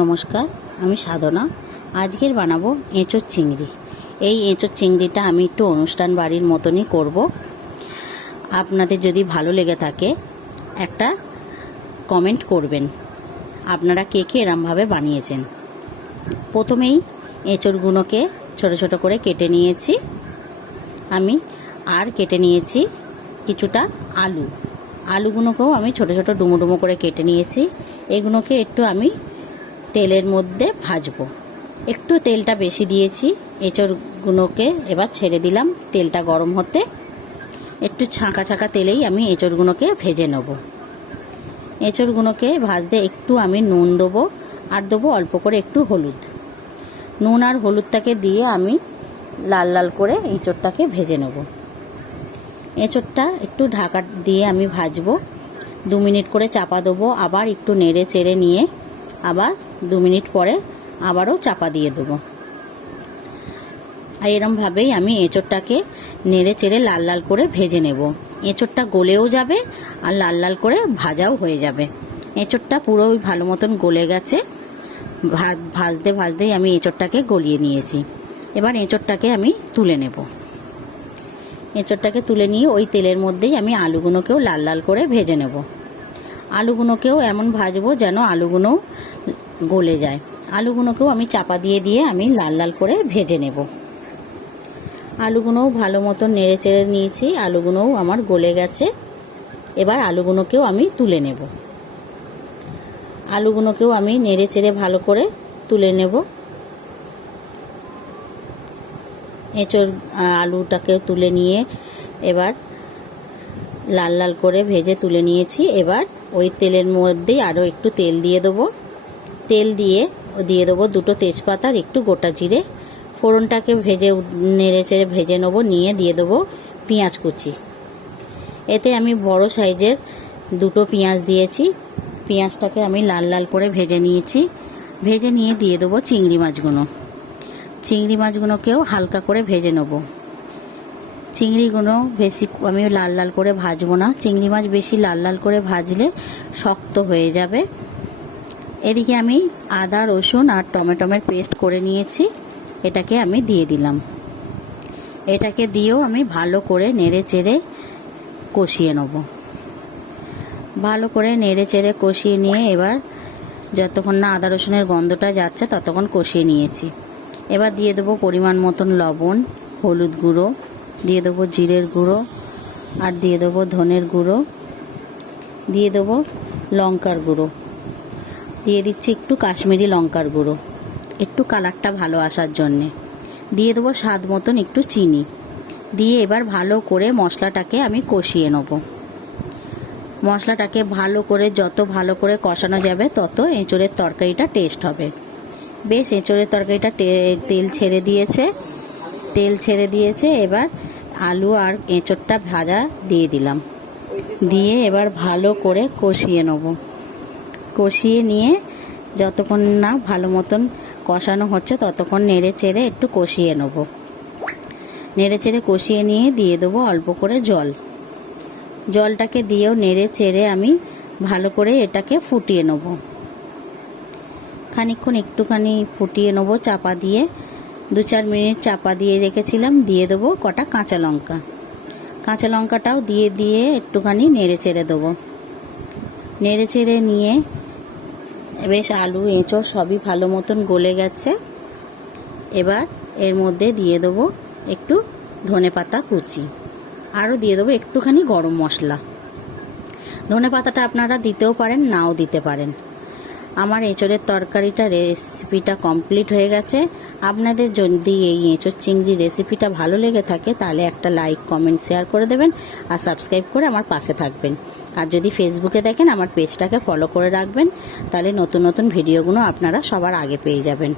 নমস্কার, আমি সাধনা। আজকের বানাবো এঁচোড় চিংড়ি। এই এঁচোড় চিংড়িটা আমি একটু অনুষ্ঠান বাড়ির মতনই করব। আপনাদের যদি ভালো লেগে থাকে একটা কমেন্ট করবেন, আপনারা কে কে এরমভাবে বানিয়েছেন। প্রথমেই এঁচোড়গুলোকে ছোট ছোট করে কেটে নিয়েছি আমি, আর কেটে নিয়েছি কিছুটা আলুগুলোকেও আমি ছোট ছোট ডুমো ডুমো করে কেটে নিয়েছি। এগুলোকে একটু আমি তেলের মধ্যে ভাজবো। একটু তেলটা বেশি দিয়েছি। এঁচোড়গুলোকে এবার ছেড়ে দিলাম তেলটা গরম হতে। একটু ছাঁকা ছাঁকা তেলেই আমি এঁচোড়গুলোকে ভেজে নেব। এঁচোড়গুলোকে ভাজতে একটু আমি নুন দেবো, আর দেবো অল্প করে একটু হলুদ। নুন আর হলুদটাকে দিয়ে আমি লাল লাল করে এঁচোড়টাকে ভেজে নেব। এঁচোড়টা একটু ঢাকা দিয়ে আমি ভাজবো। 2 মিনিট করে চাপা দেবো, আবার একটু নেড়ে চেড়ে নিয়ে আবার 2 মিনিট পরে আবারও চাপা দিয়ে দেবো। আর এরমভাবেই আমি এঁচোড়টাকে নেড়ে চেড়ে লাল লাল করে ভেজে নেব। এঁচোড়টা গলেও যাবে আর লাল লাল করে ভাজাও হয়ে যাবে। এঁচোড়টা পুরো ভালো মতন গলে গেছে। ভাজতে ভাজতেই আমি এঁচোড়টাকে গলিয়ে নিয়েছি। এবার এঁচোড়টাকে আমি তুলে নেব। এঁচোড়টাকে তুলে নিয়ে ওই তেলের মধ্যেই আমি আলুগুলোকেও লাল লাল করে ভেজে নেব। আলুগুলোকেও এমন ভাজবো যেন আলুগুলো গলে যায়। আলুগুলোকেও আমি চাপা দিয়ে দিয়ে আমি লাল লাল করে ভেজে নেব। আলুগুলোও ভালো মতো নেড়ে চেড়ে নিয়েছি। আলুগুলোও আমার গলে গেছে। এবার আলুগুলোকেও আমি তুলে নেব। আলুগুলোকেও আমি নেড়ে চেড়ে ভালো করে তুলে নেব। এঁচোড় আলুটাকে তুলে নিয়ে এবার লাল লাল করে ভেজে তুলে নিয়েছি। এবার ওই তেলের মধ্যেই আরও একটু তেল দিয়ে দেবো। তেল দিয়ে দেবো 2টো তেজপাতা আর একটু গোটা জিরে। ফোড়নটাকে ভেজে নেড়ে চেড়ে ভেজে নেবো। নিয়ে দিয়ে দেবো পেঁয়াজ কুচি। এতে আমি বড় সাইজের 2টো পেঁয়াজ দিয়েছি। পেঁয়াজটাকে আমি লাল লাল করে ভেজে নিয়েছি। ভেজে নিয়ে দিয়ে দেবো চিংড়ি মাছগুলো। চিংড়ি মাছগুলোকেও হালকা করে ভেজে নেব। চিংড়িগুলো বেশি আমি লাল লাল করে ভাজবো না। চিংড়ি মাছ বেশি লাল লাল করে ভাজলে শক্ত হয়ে যাবে। এদিকে আমি আদা রসুন আর টমেটোর পেস্ট করে নিয়েছি। এটাকে আমি দিয়ে দিলাম। এটাকে দিয়েও আমি ভালো করে নেড়ে চেড়ে কষিয়ে নেব। ভালো করে নেড়ে চেড়ে কষিয়ে নিয়ে এবার যতক্ষণ না আদা রসুনের গন্ধটা যাচ্ছে ততক্ষণ কষিয়ে নিয়েছি। এবার দিয়ে দেবো পরিমাণ মতন লবণ, হলুদ গুঁড়ো, দিয়ে দেবো জিরের গুঁড়ো, আর দিয়ে দেবো ধনের গুঁড়ো, দিয়ে দেবো লঙ্কার গুঁড়ো, দিয়ে দিচ্ছি একটু কাশ্মীরি লঙ্কার গুঁড়ো একটু কালারটা ভালো আসার জন্যে। দিয়ে দেবো স্বাদ মতন একটু চিনি দিয়ে এবার ভালো করে মশলাটাকে আমি কষিয়ে নেব। মশলাটাকে ভালো করে যত ভালো করে কষানো যাবে তত এঁচোড়ের তরকারিটা টেস্ট হবে। বেশ এঁচোড়ের তরকারিটা তেল ছেড়ে দিয়েছে। এবার আলু আর এঁচোড়টা ভাজা দিয়ে দিলাম। দিয়ে এবার ভালো করে কষিয়ে নেব। কষিয়ে নিয়ে যতক্ষণ না ভালো মতন কষানো হচ্ছে ততক্ষণ নেড়ে চেড়ে একটু কষিয়ে নেব। নেড়ে চেড়ে কষিয়ে নিয়ে দিয়ে দেবো অল্প করে জল। জলটাকে দিয়েও নেড়ে চেড়ে আমি ভালো করে এটাকে ফুটিয়ে নেব। খানিকক্ষণ একটুখানি ফুটিয়ে নেব চাপা দিয়ে। 2-4 মিনিট চাপা দিয়ে রেখেছিলাম। দিয়ে দেবো কটা কাঁচা লঙ্কা। কাঁচা লঙ্কাটাও দিয়ে একটুখানি নেড়ে চেড়ে দেবো। নেড়ে চেড়ে নিয়ে বেশ আলু এঁচোড় সবই ভালো মতন গলে গেছে। এবার এর মধ্যে দিয়ে দেবো একটু ধনেপাতা কুচি, আরও দিয়ে দেবো একটুখানি গরম মশলা। ধনেপাতাটা আপনারা দিতেও পারেন, নাও দিতে পারেন। আমার এঁচোড়ের তরকারিটা রেসিপিটা কমপ্লিট হয়ে গেছে। আপনাদের যদি এই এঁচোড় চিংড়ি রেসিপিটা ভালো লেগে থাকে তাহলে একটা লাইক, কমেন্ট, শেয়ার করে দেবেন আর সাবস্ক্রাইব করে আমার পাশে থাকবেন। আর যদি ফেসবুকে দেখেন আমার পেজটাকে ফলো করে রাখবেন, তাহলে নতুন নতুন ভিডিওগুলো আপনারা সবার আগে পেয়ে যাবেন।